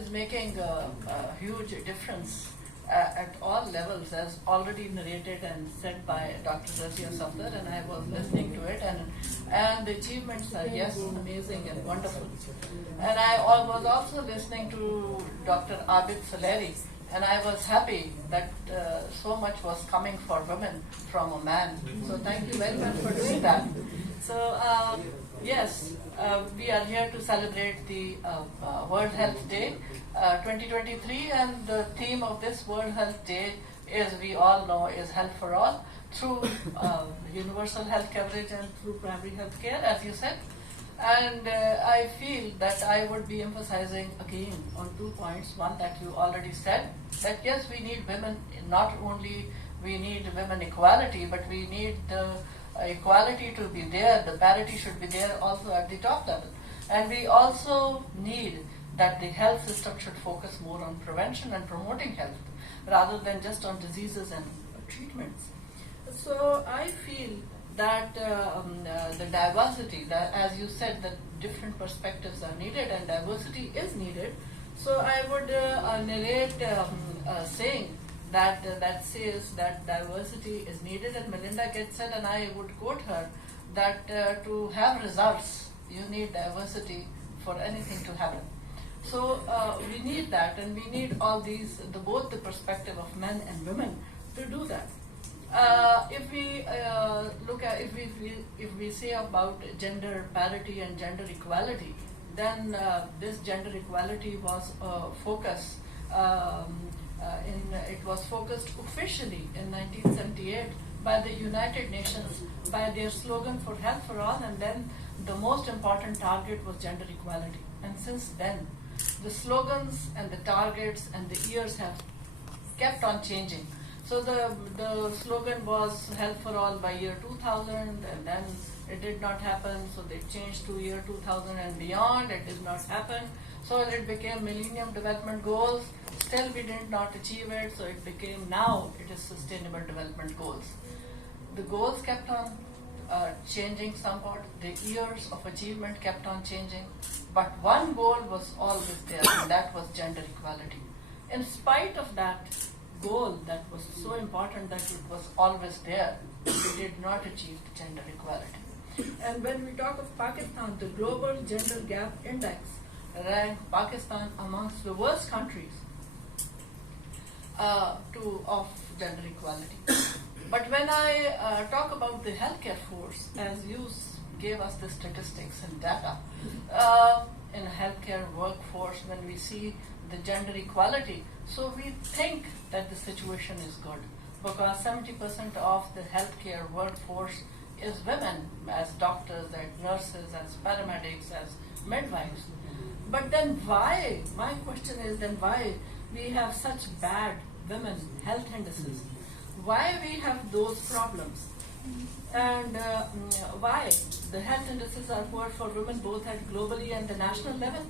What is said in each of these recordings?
is making a huge difference at all levels, as already narrated and said by Dr. Razia Safdar, and I was listening to it, and the achievements are, yes, amazing and wonderful. And I was also listening to Dr. Abid Saleri, and I was happy that so much was coming for women from a man. So thank you very much for doing that. So yes, we are here to celebrate the World Health Day 2023, and the theme of this World Health Day is, we all know, is health for all through universal health coverage and through primary health care, as you said. And I feel that I would be emphasizing again on 2 points. One, that you already said, that yes, we need women, not only we need women equality, but we need the equality to be there, the parity should be there also at the top level. And we also need that the health system should focus more on prevention and promoting health rather than just on diseases and treatments. So I feel that the diversity, that as you said, that different perspectives are needed and diversity is needed. So I would narrate saying that says that diversity is needed, and Melinda Gates said, and I would quote her, that to have results, you need diversity for anything to happen. So we need that, and we need all these, both the perspective of men and women to do that. If we look at, if we say about gender parity and gender equality, then this gender equality was focused. It was focused officially in 1978 by the United Nations by their slogan for health for all, and then the most important target was gender equality. And since then, the slogans and the targets and the years have kept on changing. So the slogan was health for all by year 2000, and then it did not happen, so they changed to year 2000 and beyond. It did not happen, so it became Millennium Development Goals. Still we did not achieve it, so it became, now it is Sustainable Development Goals. The goals kept on changing somewhat, the years of achievement kept on changing, but one goal was always there, and that was gender equality. In spite of that goal that was so important that it was always there, we did not achieve the gender equality. And when we talk of Pakistan, the Global Gender Gap Index ranked Pakistan amongst the worst countries of gender equality. But when I talk about the healthcare force, as you gave us the statistics and data, in healthcare workforce, when we see the gender equality, so we think that the situation is good, because 70% of the healthcare workforce is women, as doctors, as nurses, as paramedics, as midwives. But then why, my question is, then why we have such bad women health indices? Why we have those problems? And why the health indices are poor for women both at globally and the national level?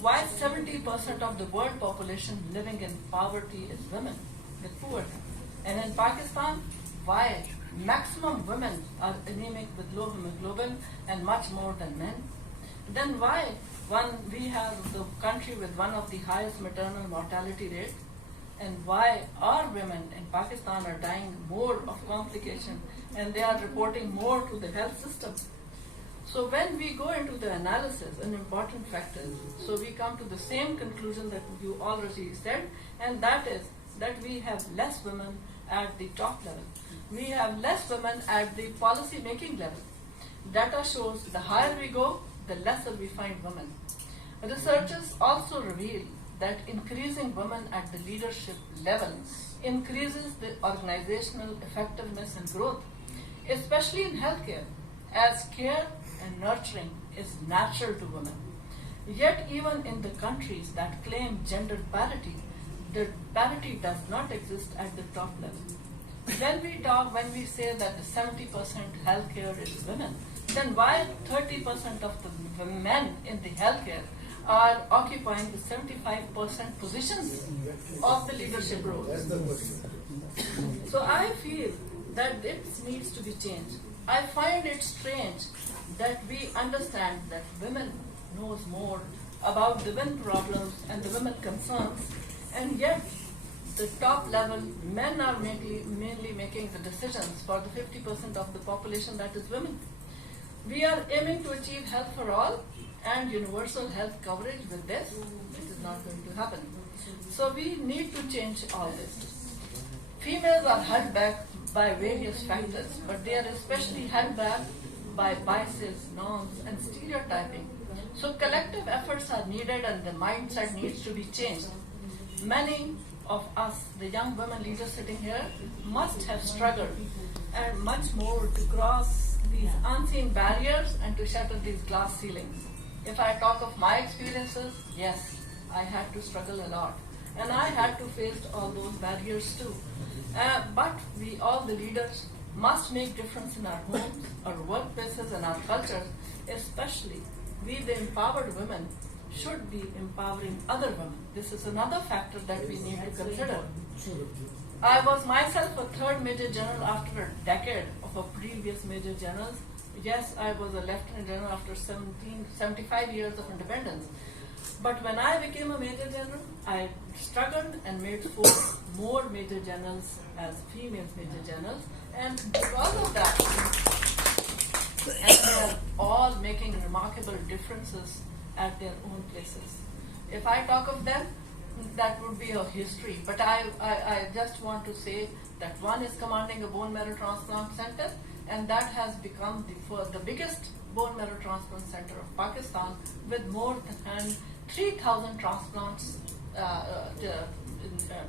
Why 70% of the world population living in poverty is women with poor health? And in Pakistan, why maximum women are anemic with low hemoglobin and much more than men? Then why we have the country with one of the highest maternal mortality rates? And why our women in Pakistan are dying more of complication, and they are reporting more to the health system? So when we go into the analysis and important factors, so we come to the same conclusion that you already said, and that is that we have less women at the top level. We have less women at the policy making level. Data shows the higher we go, the lesser we find women. Researchers also reveal that increasing women at the leadership level increases the organizational effectiveness and growth, especially in healthcare, as care and nurturing is natural to women. Yet even in the countries that claim gender parity, the parity does not exist at the top level. When we say that the 70% healthcare is women, then why 30% of the men in the healthcare are occupying the 75% positions of the leadership roles? So I feel that it needs to be changed. I find it strange that we understand that women knows more about the women problems and the women concerns, and yet the top level men are mainly making the decisions for the 50% of the population that is women. We are aiming to achieve health for all and universal health coverage with this. It is not going to happen. So we need to change all this. Females are held back by various factors, but they are especially held back by biases, norms, and stereotyping. So collective efforts are needed and the mindset needs to be changed. Many of us, the young women leaders sitting here, must have struggled and much more to cross these unseen barriers and to shatter these glass ceilings. If I talk of my experiences, yes, I had to struggle a lot. And I had to face all those barriers too. But we, all the leaders, must make difference in our homes, our workplaces, and our cultures. Especially, we, the empowered women, should be empowering other women. This is another factor that we need to consider. I was myself a third Major General after a decade of a previous Major Generals. Yes, I was a Lieutenant General after 75 years of independence. But when I became a Major General, I struggled and made 4 more Major Generals as female Major Generals. And because of that, and they are all making remarkable differences at their own places. If I talk of them, that would be a history. But I just want to say that one is commanding a bone marrow transplant center, and that has become the biggest bone marrow transplant center of Pakistan with more than 3,000 transplants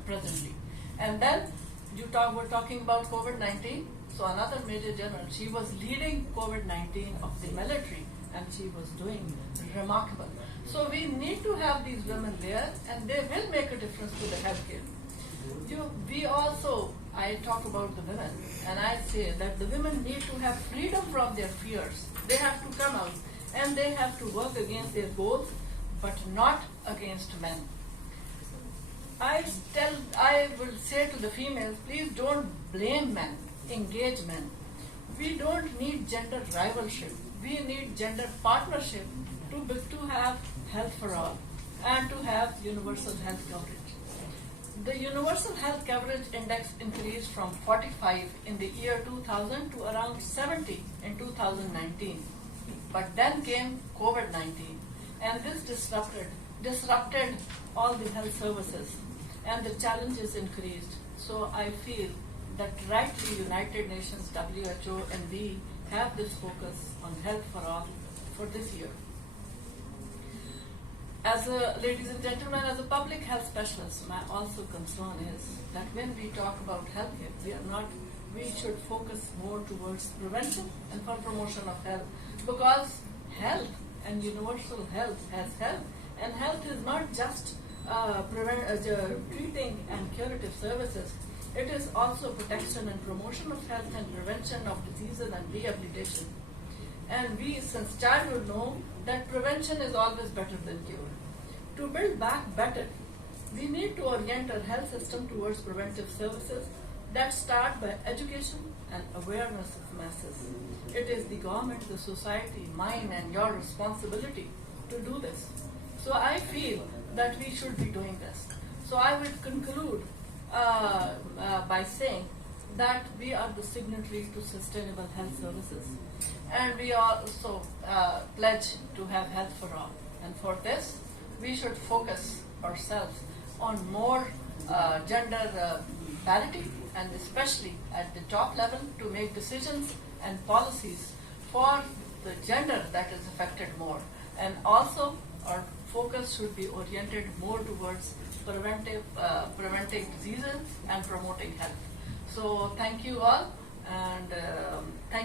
presently. And then we're talking about COVID-19. So another Major General, she was leading COVID-19 of the military, and she was doing remarkable. So we need to have these women there, and they will make a difference to the healthcare. We also, I talk about the women, and I say that the women need to have freedom from their fears. They have to come out, and they have to work against their goals, but not against men. I will say to the females, please don't blame men, engage men. We don't need gender rivalship. We need gender partnership to have health for all and to have universal health coverage. The universal health coverage index increased from 45 in the year 2000 to around 70 in 2019. But then came COVID-19, and this disrupted all the health services, and the challenges increased. So I feel that rightly United Nations, WHO, and we have this focus on health for all for this year. Ladies and gentlemen, as a public health specialist, my also concern is that when we talk about healthcare, we should focus more towards prevention and for promotion of health, because health and universal health has health, and health is not just treating and curative services. It is also protection and promotion of health and prevention of diseases and rehabilitation. And we, since childhood, know that prevention is always better than cure. To build back better, we need to orient our health system towards preventive services that start by education and awareness of masses. It is the government, the society, mine and your responsibility to do this. So I feel that we should be doing this. So I will conclude by saying that we are the signatory to sustainable health services, and we also pledge to have health for all. And for this, we should focus ourselves on more gender parity, and especially at the top level to make decisions and policies for the gender that is affected more. And also our focus should be oriented more towards preventing diseases and promoting health. So thank you all, and thank